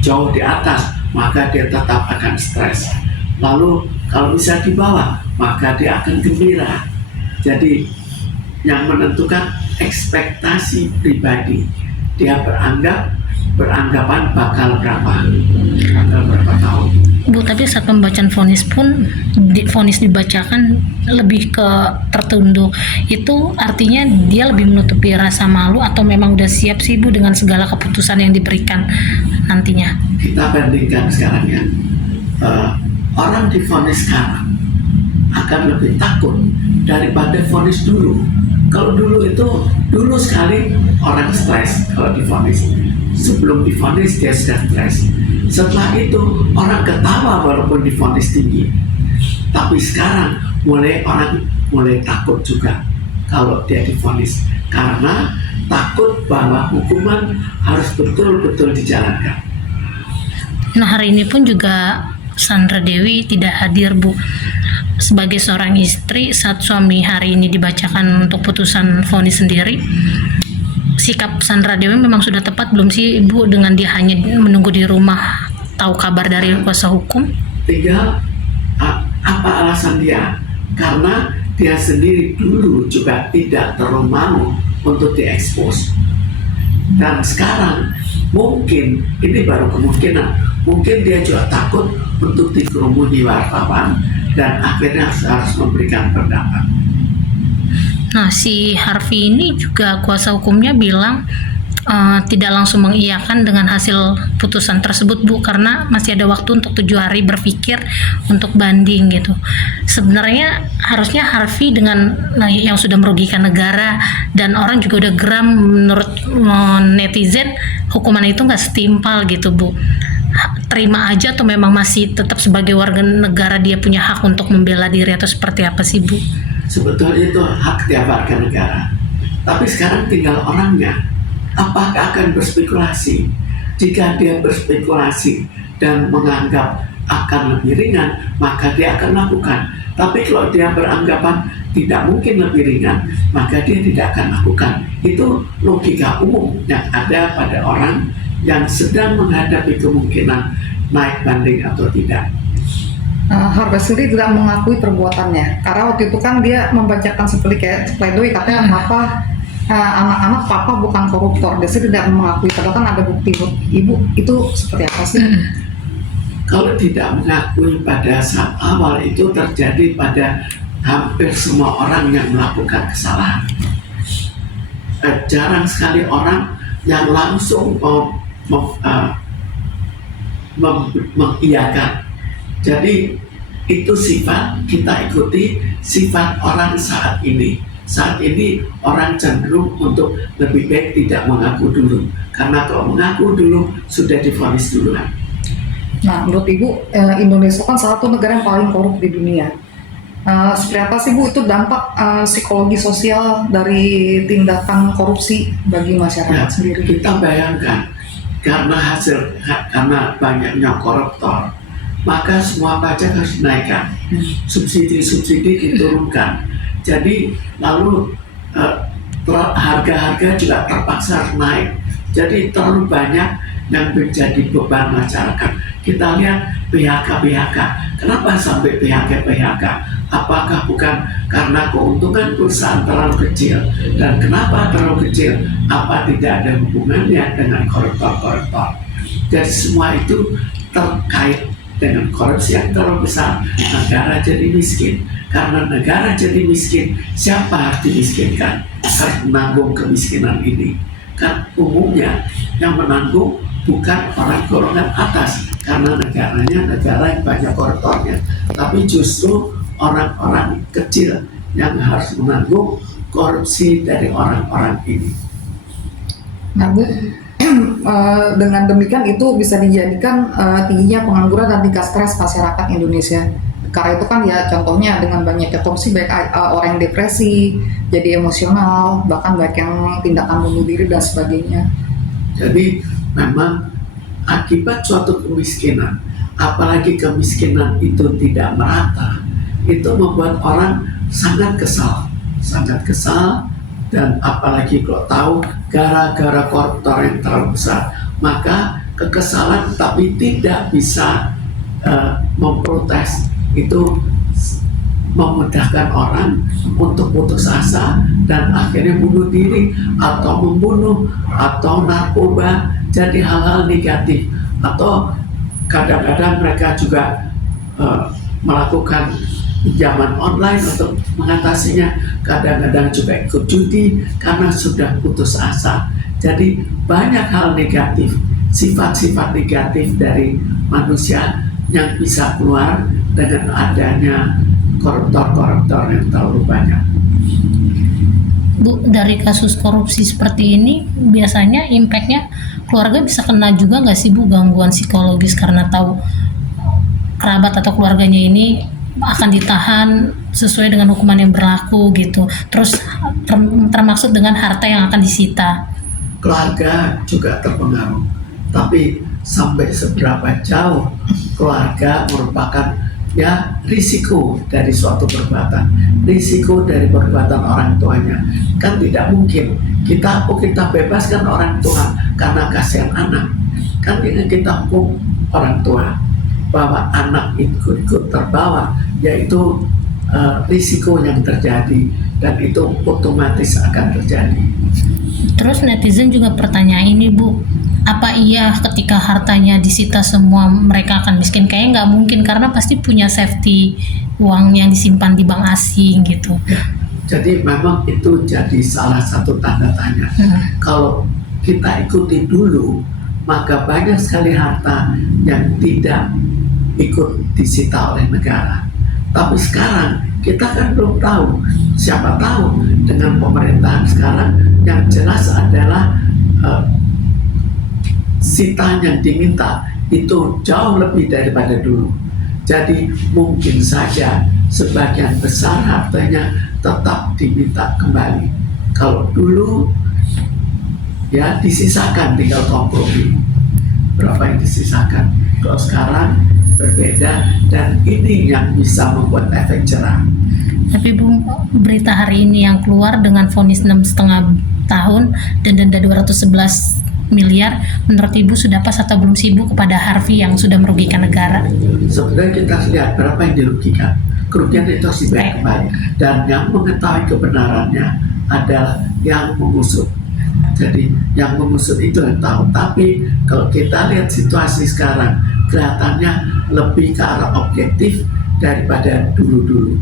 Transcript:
jauh di atas, maka dia tetap akan stres. Lalu kalau bisa di bawah, maka dia akan gembira. Jadi yang menentukan ekspektasi pribadi. Dia beranggapan bakal berapa tahun. Bu, tapi saat pembacaan vonis pun vonis dibacakan lebih ke tertunduk. Itu artinya dia lebih menutupi rasa malu atau memang udah siap sih Bu dengan segala keputusan yang diberikan nantinya? Kita bandingkan sekarang ya. Orang divonis sekarang akan lebih takut daripada vonis dulu. Kalau dulu sekali orang stres kalau divonis. Sebelum divonis dia sudah stres. Setelah itu orang ketawa walaupun divonis tinggi. Tapi sekarang orang mulai takut juga kalau dia divonis, karena takut bahwa hukuman harus betul-betul dijalankan. Nah, hari ini pun juga Sandra Dewi tidak hadir, Bu. Sebagai seorang istri, saat suami hari ini dibacakan untuk putusan vonis sendiri, sikap Sandra Dewi memang sudah tepat belum sih Ibu dengan dia hanya menunggu di rumah tahu kabar dari kuasa hukum? Tinggal apa alasan dia? Karena dia sendiri dulu juga tidak terlalu mau untuk diekspos. Dan sekarang mungkin ini baru kemungkinan, mungkin dia juga takut untuk dikerumuni wartawan dan akhirnya harus memberikan pendapat. Nah, si Harvey ini juga kuasa hukumnya bilang tidak langsung mengiyakan dengan hasil putusan tersebut, Bu, karena masih ada waktu untuk 7 hari berpikir untuk banding gitu. Sebenarnya harusnya Harvey dengan yang sudah merugikan negara dan orang juga udah geram menurut netizen, hukuman itu nggak setimpal gitu, Bu. Terima aja atau memang masih tetap sebagai warga negara dia punya hak untuk membela diri atau seperti apa sih, Bu? Sebetulnya itu hak tiap warga negara. Tapi sekarang tinggal orangnya. Apakah akan berspekulasi? Jika dia berspekulasi dan menganggap akan lebih ringan, maka dia akan lakukan. Tapi kalau dia beranggapan tidak mungkin lebih ringan, maka dia tidak akan lakukan. Itu logika umum yang ada pada orang yang sedang menghadapi kemungkinan naik banding atau tidak. Harvey sendiri tidak mengakui perbuatannya karena waktu itu kan dia membacakan seperti kayak pledoi, katanya anak-anak papa bukan koruptor. Dia tidak mengakui, padahal kan ada bukti. Ibu itu seperti apa sih? Kalau tidak mengakui pada saat awal itu terjadi pada hampir semua orang yang melakukan kesalahan. Jarang sekali orang yang langsung mengiyakan. Jadi itu sifat, kita ikuti sifat orang saat ini. Saat ini orang cenderung untuk lebih baik tidak mengaku dulu, karena kalau mengaku dulu sudah divonis duluan. Nah, menurut Ibu, Indonesia kan salah satu negara yang paling korup di dunia. Seperti apa sih Bu itu dampak psikologi sosial dari tindakan korupsi bagi masyarakat sendiri? Kita bayangkan, karena banyaknya koruptor, maka semua pajak harus dinaikkan, subsidi diturunkan. Jadi lalu harga-harga juga terpaksa naik. Jadi terlalu banyak yang menjadi beban masyarakat. Kita lihat PHK. Kenapa sampai PHK? Apakah bukan karena keuntungan perusahaan terlalu kecil? Dan kenapa terlalu kecil? Apa tidak ada hubungannya dengan koruptor? Jadi semua itu terkait dengan korupsi yang terlalu besar. Negara jadi miskin. Karena negara jadi miskin, siapa harus dimiskinkan? Harus menanggung kemiskinan ini. Kan umumnya yang menanggung bukan orang golongan atas, karena negaranya negara yang banyak koruptornya, tapi justru orang-orang kecil yang harus menanggung korupsi dari orang-orang ini. Nah, Bu, dengan demikian itu bisa dijadikan tingginya pengangguran dan tingkat stres masyarakat Indonesia. Karena itu kan ya contohnya dengan banyaknya korupsi, baik orang yang depresi, jadi emosional, bahkan baik yang tindakan bunuh diri dan sebagainya. Jadi memang akibat suatu kemiskinan, apalagi kemiskinan itu tidak merata, itu membuat orang sangat kesal, dan apalagi kalau tahu gara-gara koruptor yang terlalu besar, maka kekesalan tapi tidak bisa memprotes, itu memudahkan orang untuk putus asa dan akhirnya bunuh diri atau membunuh atau narkoba, jadi hal-hal negatif. Atau kadang-kadang mereka juga melakukan pinjaman online untuk mengatasinya, kadang-kadang juga ikut judi karena sudah putus asa. Jadi banyak hal negatif, sifat-sifat negatif dari manusia yang bisa keluar dengan adanya koruptor-koruptor yang terlalu banyak. Bu, dari kasus korupsi seperti ini biasanya impactnya keluarga bisa kena juga nggak sih Bu, gangguan psikologis karena tahu kerabat atau keluarganya ini akan ditahan sesuai dengan hukuman yang berlaku gitu, terus termaksud dengan harta yang akan disita. Keluarga juga terpengaruh, tapi sampai seberapa jauh keluarga merupakan ya risiko dari suatu perbuatan, risiko dari perbuatan orang tuanya. Kan tidak mungkin kita bebaskan orang tua karena kasihan anak. Kan kita hukum orang tua bahwa anak ikut terbawa, yaitu risiko yang terjadi dan itu otomatis akan terjadi. Terus netizen juga pertanyaan ini Bu, apa iya ketika hartanya disita semua mereka akan miskin? Kayaknya nggak mungkin karena pasti punya safety uang yang disimpan di bank asing gitu. Ya, jadi memang itu jadi salah satu tanda tanya. Kalau kita ikuti dulu, maka banyak sekali harta yang tidak ikut disita oleh negara. Tapi sekarang kita kan belum tahu. Siapa tahu dengan pemerintahan sekarang yang jelas adalah sita yang diminta itu jauh lebih daripada dulu. Jadi mungkin saja sebagian besar hartanya tetap diminta kembali. Kalau dulu ya disisakan, tinggal kompromi berapa yang disisakan. Kalau sekarang berbeda, dan ini yang bisa membuat efek jerah. Tapi Bu, berita hari ini yang keluar dengan vonis 6,5 tahun dan denda 211 miliar, menurut Ibu sudah pas atau belum sih Bu kepada Harvey yang sudah merugikan negara? Sebenarnya kita lihat berapa yang dirugikan. Kerugian itu harus dibayar kembali, dan yang mengetahui kebenarannya adalah yang mengusut. Jadi yang mengusut itu yang tahu. Tapi kalau kita lihat situasi sekarang, kelihatannya lebih ke arah objektif daripada dulu-dulu.